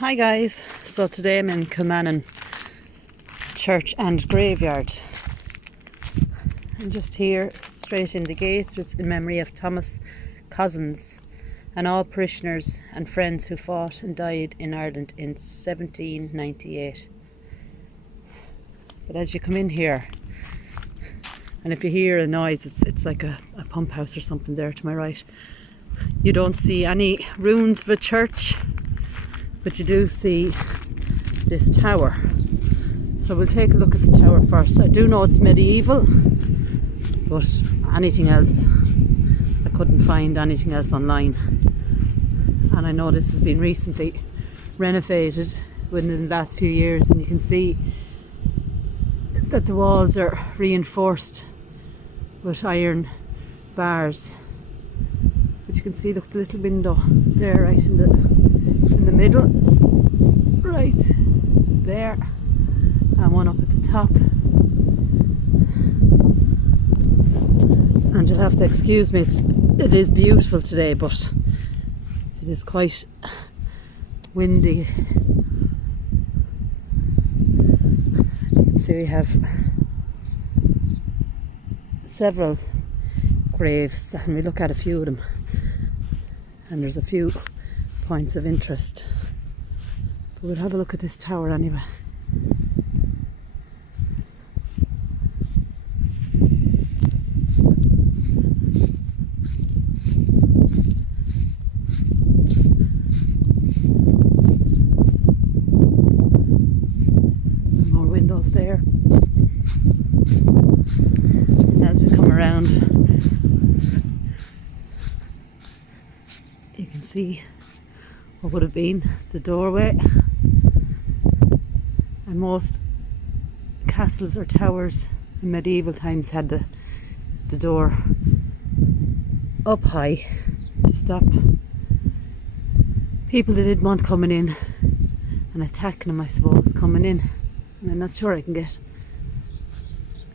Hi guys, so today I'm in Kilmannon church and graveyard. I'm just here straight in the gate. It's in memory of Thomas Cousins and all parishioners and friends who fought and died in Ireland in 1798. But as you come in here, and if you hear a noise, it's like a pump house or something there to my right. You don't see any ruins of a church, but you do see this tower. So we'll take a look at the tower first. I do know it's medieval, but anything else, I couldn't find anything else online. And I know this has been recently renovated within the last few years, and you can see that the walls are reinforced with iron bars. But you can see, look, the little window there right in the middle, right there, and one up at the top. And you'll have to excuse me, it is beautiful today, but it is quite windy. You can see we have several graves, and we look at a few of them, and there's a few points of interest, but we'll have a look at this tower anyway. More windows there, and as we come around you can see what would have been the doorway. And most castles or towers in medieval times had the door up high to stop people that didn't want coming in and attacking them, I suppose, coming in. And I'm not sure I can get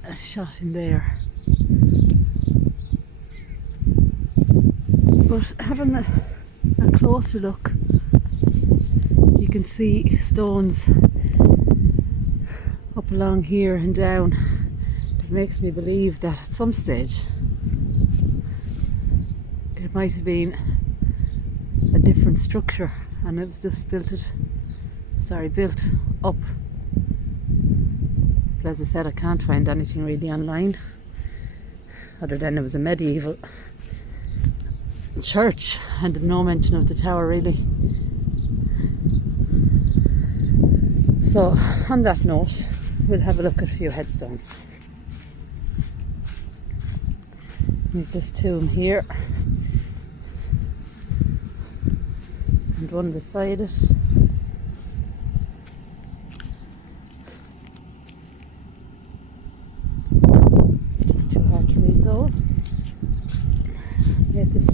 a shot in there, but having a closer look, you can see stones up along here and down. It makes me believe that at some stage it might have been a different structure and it was just built up. But as I said, I can't find anything really online other than it was a medieval church, and no mention of the tower really. So on that note, we'll have a look at a few headstones. We've this tomb here and one beside it. It's just too hard to read those. We have this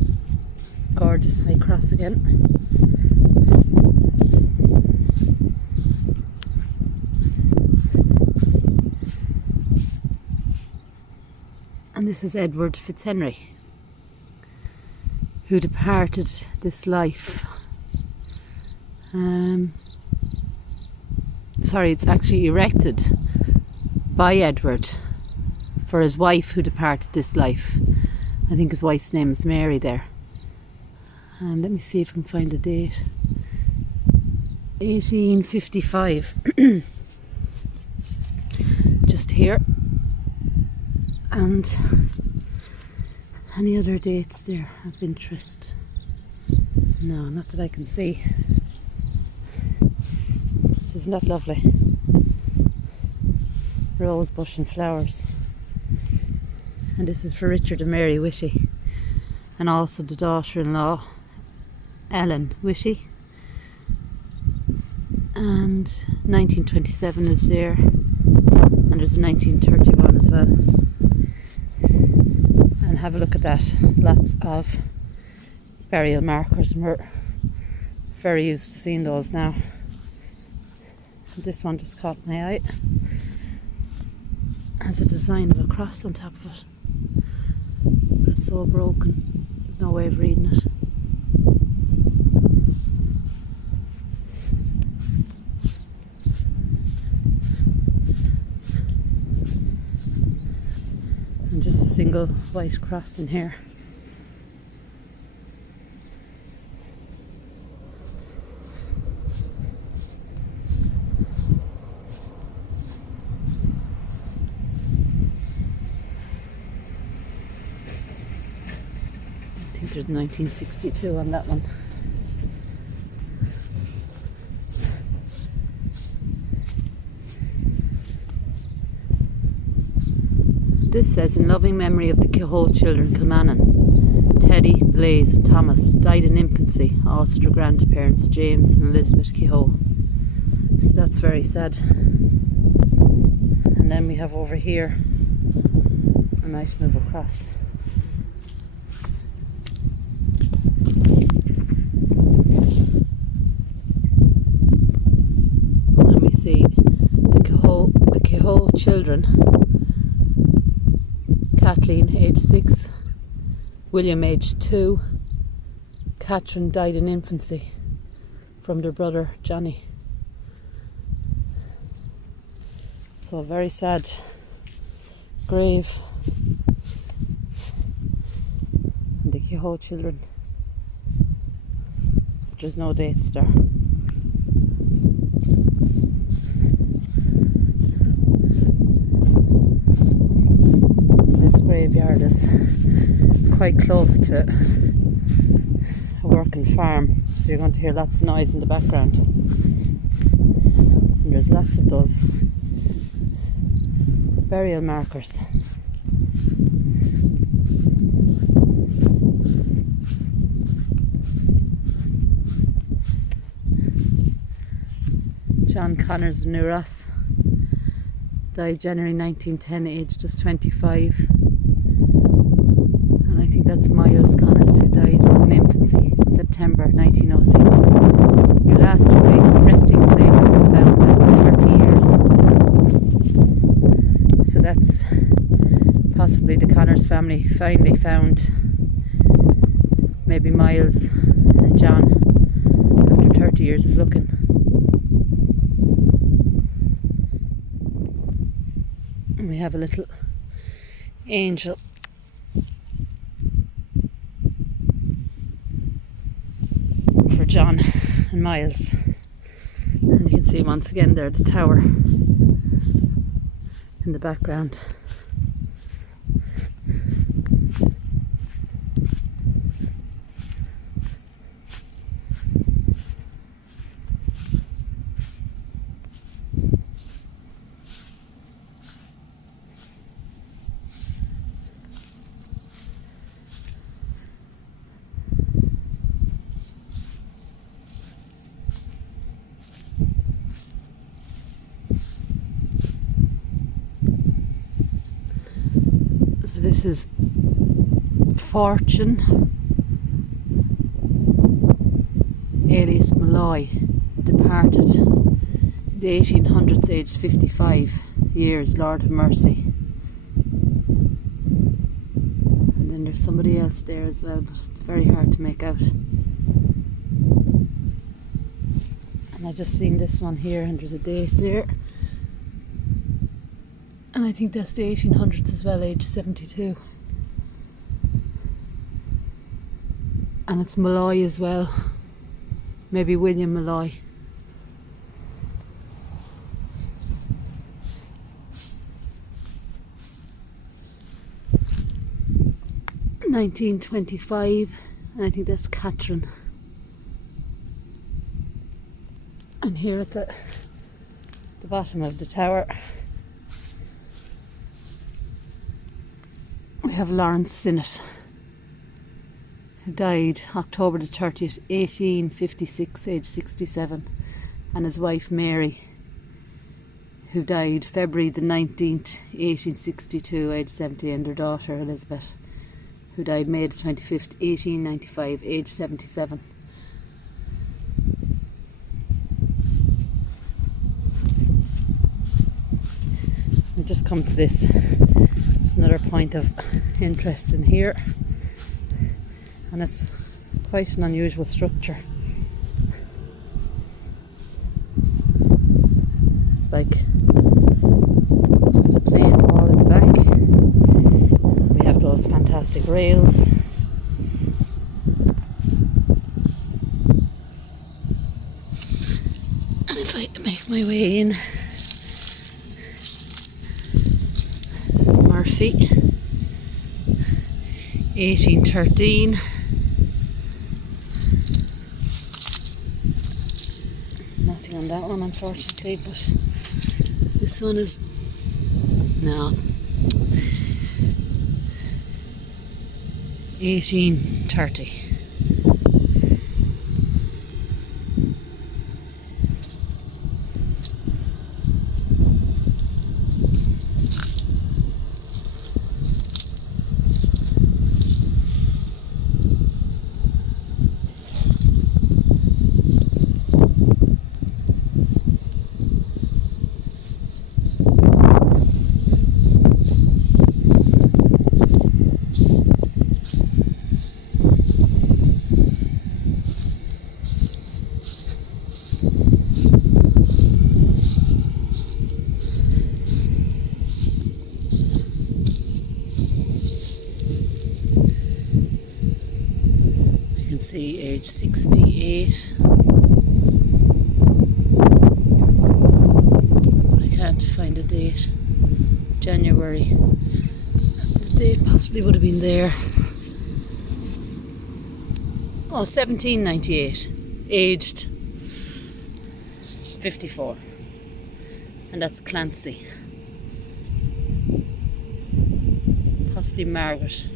gorgeous high cross again. And this is Edward Fitzhenry, who departed this life. It's actually erected by Edward for his wife who departed this life. I think his wife's name is Mary there. And let me see if I can find a date. 1855. Just here. And any other dates there of interest? No, not that I can see. Isn't that lovely? Rose bush and flowers. And this is for Richard and Mary Whitty, and also the daughter-in-law Ellen Whitty. And 1927 is there, and there's a 1931 as well. And have a look at that, lots of burial markers, and we're very used to seeing those now. And this one just caught my eye. It has a design of a cross on top of it, but it's so broken, no way of reading it. single white cross in here. I think there's 1962 on that one. This says, in loving memory of the Kehoe children, Kilmannon, Teddy, Blaze and Thomas died in infancy, also their grandparents, James and Elizabeth Kehoe. So that's very sad. And then we have over here, a nice move across. And we see the Kehoe children. Kathleen, age 6, William, age 2, Catherine died in infancy from their brother Johnny. So a very sad grave. And the Kehoe children. There's no dates there. Graveyard is quite close to a working farm, so you're going to hear lots of noise in the background, and there's lots of those burial markers. John Connors of New Ross died January 1910, aged just 25. I think that's Miles Connors, who died in infancy, September 1906. Your last resting place found after 30 years. So that's possibly the Connors family finally found maybe Miles and John after 30 years of looking. And we have a little angel for John and Miles, and you can see once again there the tower in the background. So this is Fortune, alias Malloy, departed in the 1800s, aged 55 years, Lord have mercy. And then there's somebody else there as well, but it's very hard to make out. And I just seen this one here, and there's a date there. And I think that's the 1800s as well, age 72. And it's Malloy as well. Maybe William Malloy. $1925, and I think that's Catherine. And here at the bottom of the tower, we have Lawrence Sinnott, who died October the 30th, 1856, age 67, and his wife Mary, who died February the 19th, 1862, age 70, and their daughter Elizabeth, who died May the 25th, 1895, age 77. We just come to this. It's another point of interest in here, and it's quite an unusual structure. It's like just a plain wall at the back. We have plastic rails. And if I make my way in, this is Murphy, 1813. Nothing on that one, unfortunately, but this one is no. 1830. See age 68. I can't find a date. January. The date possibly would have been there. Oh, 1798. Aged 54. And that's Clancy. Possibly Margaret.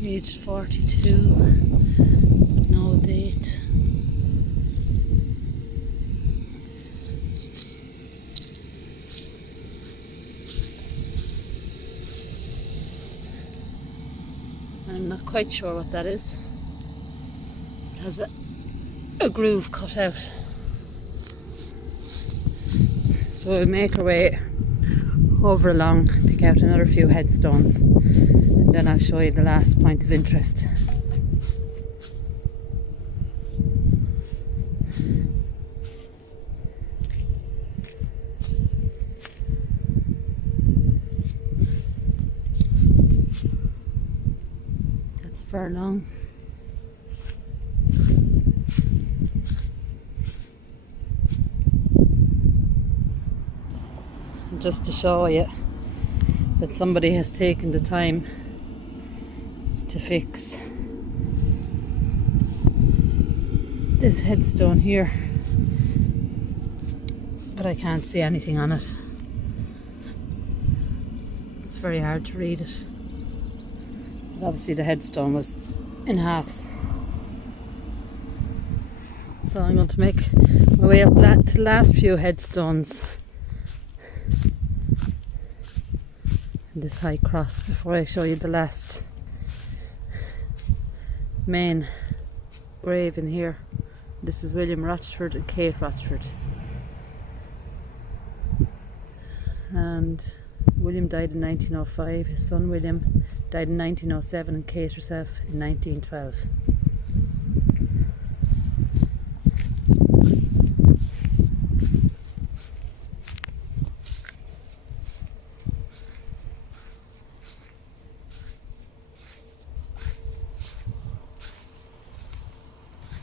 Aged 42, but no date. I'm not quite sure what that is. It has a groove cut out. So we'll make our way over along, pick out another few headstones, and then I'll show you the last point of interest. That's Furlong. Just to show you that somebody has taken the time to fix this headstone here, but I can't see anything on it. It's very hard to read it, but obviously the headstone was in halves. So I'm going to make my way up to the last few headstones, this high cross, before I show you the last main grave in here. This is William Rochford and Kate Rochford, and William died in 1905, his son William died in 1907, and Kate herself in 1912.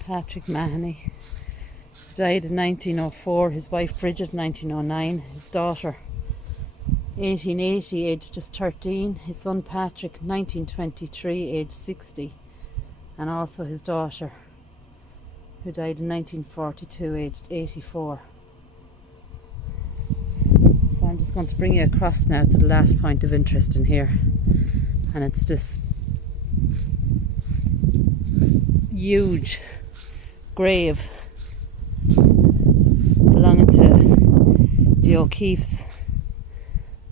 Patrick Mahoney died in 1904, his wife Bridget 1909, his daughter 1880, aged just 13, his son Patrick 1923, aged 60, and also his daughter who died in 1942, aged 84. So I'm just going to bring you across now to the last point of interest in here, and it's this huge grave belonging to the O'Keefes,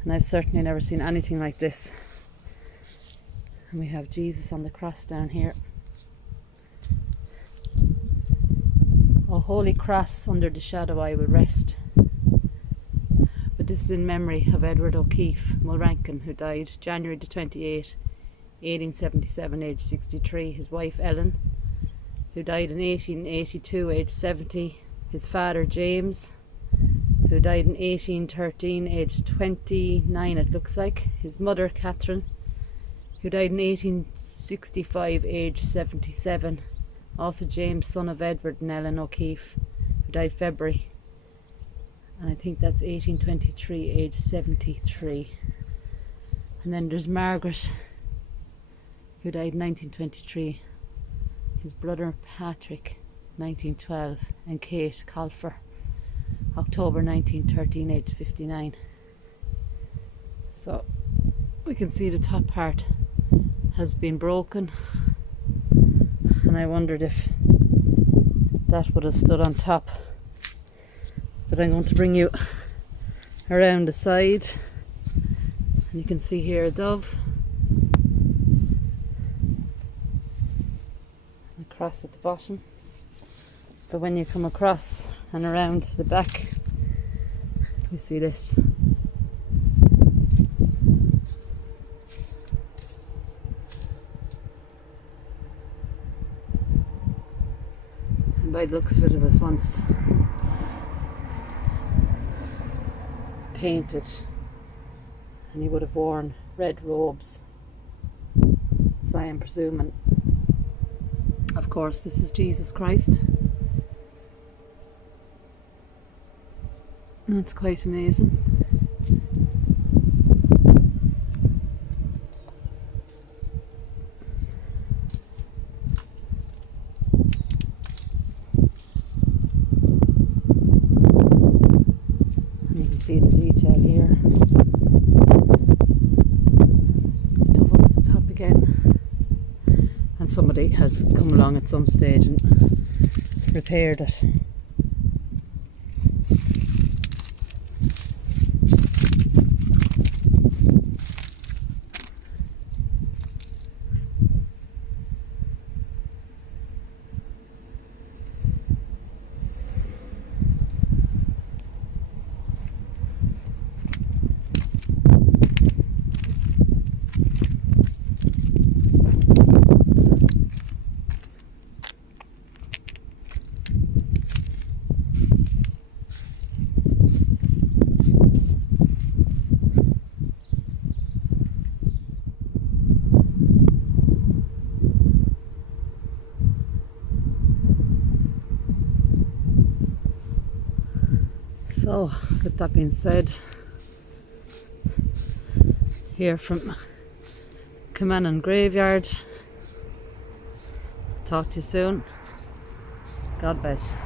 and I've certainly never seen anything like this. And we have Jesus on the cross down here. Oh, holy cross, under the shadow I will rest. But this is in memory of Edward O'Keefe Mulrankin, who died January the 28th, 1877, aged 63. His wife Ellen who died in 1882, aged 70. His father, James, who died in 1813, aged 29 it looks like. His mother, Catherine, who died in 1865, aged 77. Also James, son of Edward and Ellen O'Keefe, who died February. And I think that's 1823, aged 73. And then there's Margaret, who died in 1923. His brother Patrick, 1912. And Kate Colfer, October 1913, aged 59. So we can see the top part has been broken, and I wondered if that would have stood on top. But I'm going to bring you around the side, and you can see here a dove, and a cross at the bottom. But when you come across and around the back, you see this. And by the looks of it was once painted, and he would have worn red robes. So I am presuming, of course, this is Jesus Christ. That's quite amazing. And you can see the detail here. Dove up at the top again. And somebody has come along at some stage and repaired it. So, with that being said, here from Kilmannon graveyard, talk to you soon. God bless.